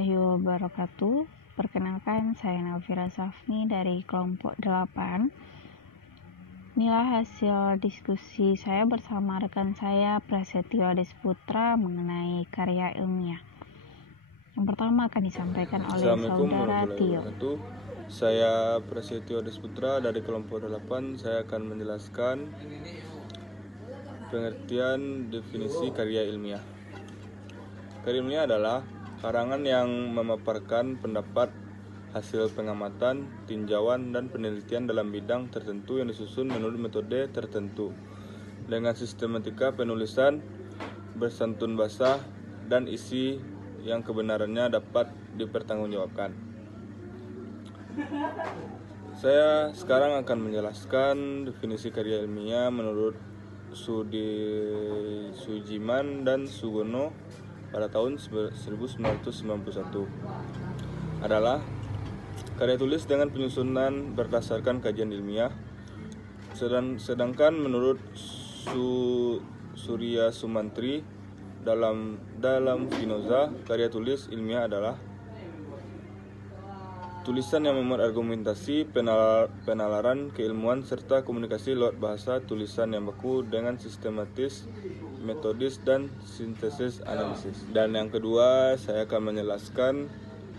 warahmatullahi wabarakatuh. Perkenalkan, saya Nalfira Safni dari kelompok 8. Inilah hasil diskusi saya bersama rekan saya Prasetyo Adesputra mengenai karya ilmiah. Yang pertama akan disampaikan oleh saudara Tio. Saya Prasetyo Adesputra dari kelompok 8. Saya akan menjelaskan pengertian definisi karya ilmiah. Karya ilmiah adalah karangan yang memaparkan pendapat, hasil pengamatan, tinjauan, dan penelitian dalam bidang tertentu yang disusun menurut metode tertentu dengan sistematika penulisan bersantun bahasa dan isi yang kebenarannya dapat dipertanggungjawabkan. Saya sekarang akan menjelaskan definisi karya ilmiah menurut Sujiman dan Sugono pada tahun 1991 adalah karya tulis dengan penyusunan berdasarkan kajian ilmiah. Sedangkan menurut Surya Sumantri dalam Spinoza, karya tulis ilmiah adalah tulisan yang memuat argumentasi, penalaran keilmuan serta komunikasi lewat bahasa, tulisan yang baku dengan sistematis, metodis, dan sintesis analisis. Dan yang kedua, saya akan menjelaskan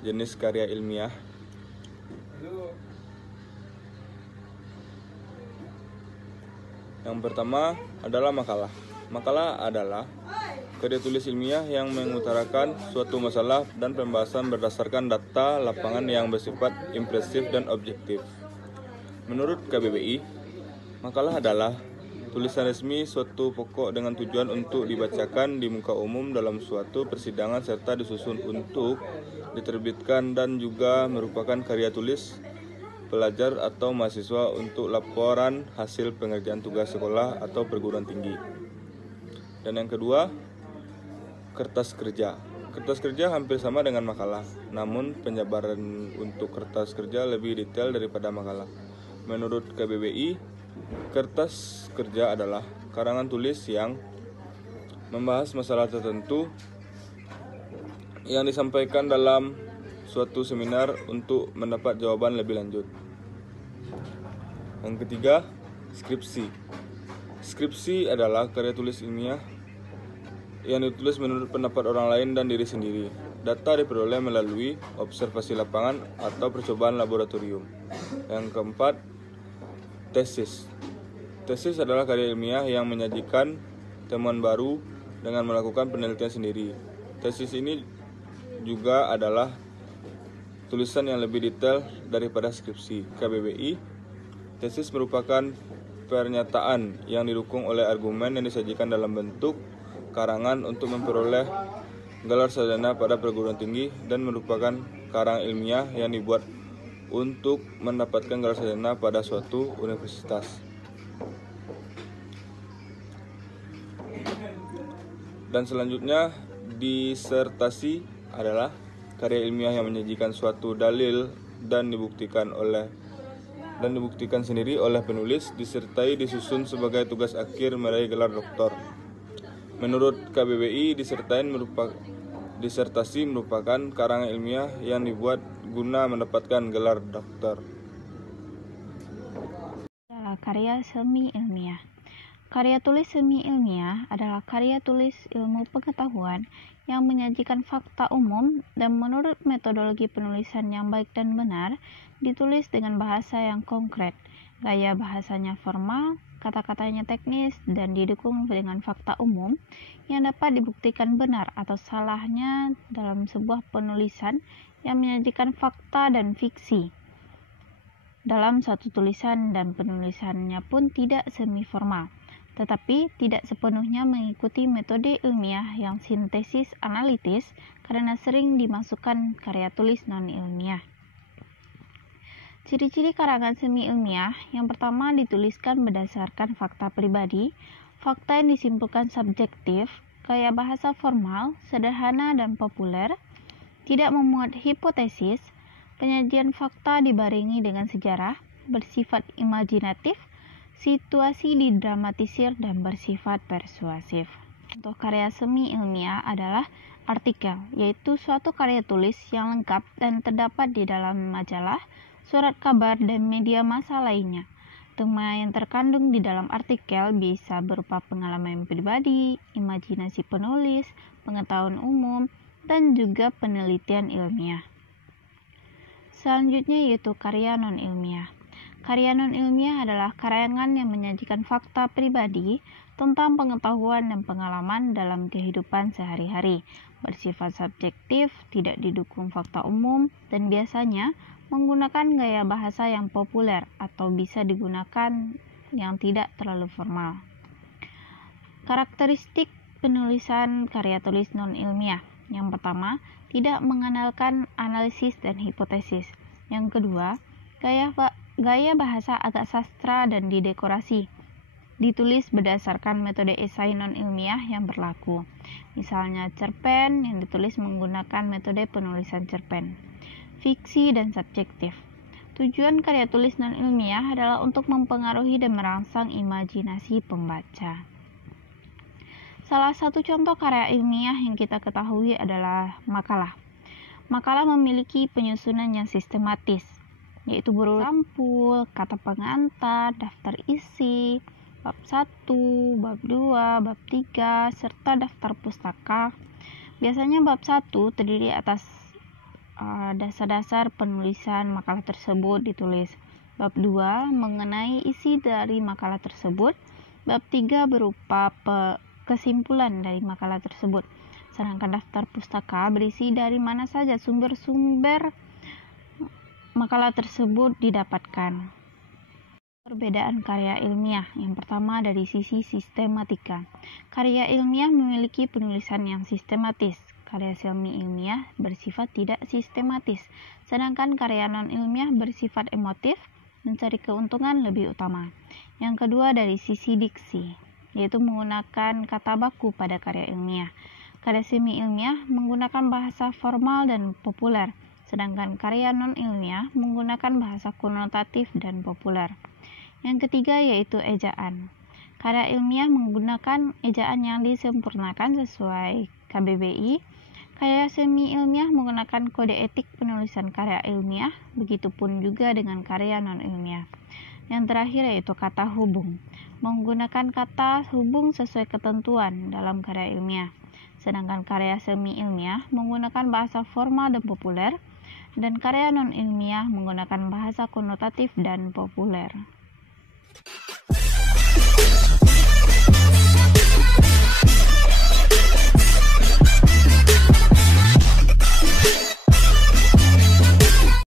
jenis karya ilmiah. Yang pertama adalah makalah. Makalah adalah karya tulis ilmiah yang mengutarakan suatu masalah dan pembahasan berdasarkan data lapangan yang bersifat impresif dan objektif. Menurut KBBI, makalah adalah tulisan resmi suatu pokok dengan tujuan untuk dibacakan di muka umum dalam suatu persidangan serta disusun untuk diterbitkan dan juga merupakan karya tulis pelajar atau mahasiswa untuk laporan hasil pengerjaan tugas sekolah atau perguruan tinggi. Dan yang kedua, kertas kerja. Kertas kerja hampir sama dengan makalah, namun penjabaran untuk kertas kerja lebih detail daripada makalah. Menurut KBBI, kertas kerja adalah karangan tulis yang membahas masalah tertentu yang disampaikan dalam suatu seminar untuk mendapat jawaban lebih lanjut. Yang ketiga, skripsi. Skripsi adalah karya tulis ilmiah yang ditulis menurut pendapat orang lain dan diri sendiri. Data diperoleh melalui observasi lapangan atau percobaan laboratorium. Yang keempat, tesis. Tesis adalah karya ilmiah yang menyajikan temuan baru dengan melakukan penelitian sendiri. Tesis ini juga adalah tulisan yang lebih detail daripada skripsi. KBBI, tesis merupakan pernyataan yang didukung oleh argumen yang disajikan dalam bentuk karangan untuk memperoleh gelar sarjana pada perguruan tinggi dan merupakan karang ilmiah yang dibuat untuk mendapatkan gelar sarjana pada suatu universitas. Dan selanjutnya, disertasi adalah karya ilmiah yang menyajikan suatu dalil dan dibuktikan sendiri oleh penulis, disertai disusun sebagai tugas akhir meraih gelar doktor. Menurut KBBI, disertasi merupakan karangan ilmiah yang dibuat guna mendapatkan gelar doktor. Karya semi ilmiah. Karya tulis semi ilmiah adalah karya tulis ilmu pengetahuan yang menyajikan fakta umum dan menurut metodologi penulisan yang baik dan benar, ditulis dengan bahasa yang konkret, gaya bahasanya formal, kata-katanya teknis, dan didukung dengan fakta umum yang dapat dibuktikan benar atau salahnya dalam sebuah penulisan yang menyajikan fakta dan fiksi. Dalam satu tulisan dan penulisannya pun tidak semi formal, tetapi tidak sepenuhnya mengikuti metode ilmiah yang sintesis analitis karena sering dimasukkan karya tulis non-ilmiah. Ciri-ciri karangan semi ilmiah: yang pertama, dituliskan berdasarkan fakta pribadi, fakta yang disimpulkan subjektif, gaya bahasa formal, sederhana dan populer, tidak memuat hipotesis, penyajian fakta dibarengi dengan sejarah, bersifat imajinatif, situasi didramatisir dan bersifat persuasif. Untuk karya semi ilmiah adalah artikel, yaitu suatu karya tulis yang lengkap dan terdapat di dalam majalah, surat kabar, dan media massa lainnya. Tema yang terkandung di dalam artikel bisa berupa pengalaman pribadi, imajinasi penulis, pengetahuan umum, dan juga penelitian ilmiah. Selanjutnya yaitu karya non-ilmiah. Karya non-ilmiah adalah karangan yang menyajikan fakta pribadi tentang pengetahuan dan pengalaman dalam kehidupan sehari-hari, bersifat subjektif, tidak didukung fakta umum, dan biasanya menggunakan gaya bahasa yang populer atau bisa digunakan yang tidak terlalu formal. Karakteristik penulisan karya tulis non-ilmiah. Yang pertama, tidak mengandalkan analisis dan hipotesis. Yang kedua, gaya bahasa agak sastra dan didekorasi. Ditulis berdasarkan metode esai non-ilmiah yang berlaku. Misalnya cerpen yang ditulis menggunakan metode penulisan cerpen. Fiksi dan subjektif. Tujuan karya tulis non-ilmiah adalah untuk mempengaruhi dan merangsang imajinasi pembaca. Salah satu contoh karya ilmiah yang kita ketahui adalah makalah. Makalah memiliki penyusunan yang sistematis, yaitu berurutan sampul, kata pengantar, daftar isi, bab 1, bab 2, bab 3, serta daftar pustaka. Biasanya bab 1 terdiri atas dasar-dasar penulisan makalah tersebut ditulis. Bab 2 mengenai isi dari makalah tersebut. Bab 3 berupa kesimpulan dari makalah tersebut. Sedangkan daftar pustaka berisi dari mana saja sumber-sumber makalah tersebut didapatkan. Perbedaan karya ilmiah. Yang pertama dari sisi sistematika. Karya ilmiah memiliki penulisan yang sistematis. Karya semi ilmiah bersifat tidak sistematis, sedangkan karya non-ilmiah bersifat emotif, mencari keuntungan lebih utama. Yang kedua dari sisi diksi, yaitu menggunakan kata baku pada karya ilmiah. Karya semi ilmiah menggunakan bahasa formal dan populer, sedangkan karya non-ilmiah menggunakan bahasa konotatif dan populer. Yang ketiga yaitu ejaan. Karya ilmiah menggunakan ejaan yang disempurnakan sesuai KBBI. Karya semi ilmiah menggunakan kode etik penulisan karya ilmiah, begitupun juga dengan karya non-ilmiah. Yang terakhir yaitu kata hubung, menggunakan kata hubung sesuai ketentuan dalam karya ilmiah. Sedangkan karya semi ilmiah menggunakan bahasa formal dan populer, dan karya non-ilmiah menggunakan bahasa konotatif dan populer.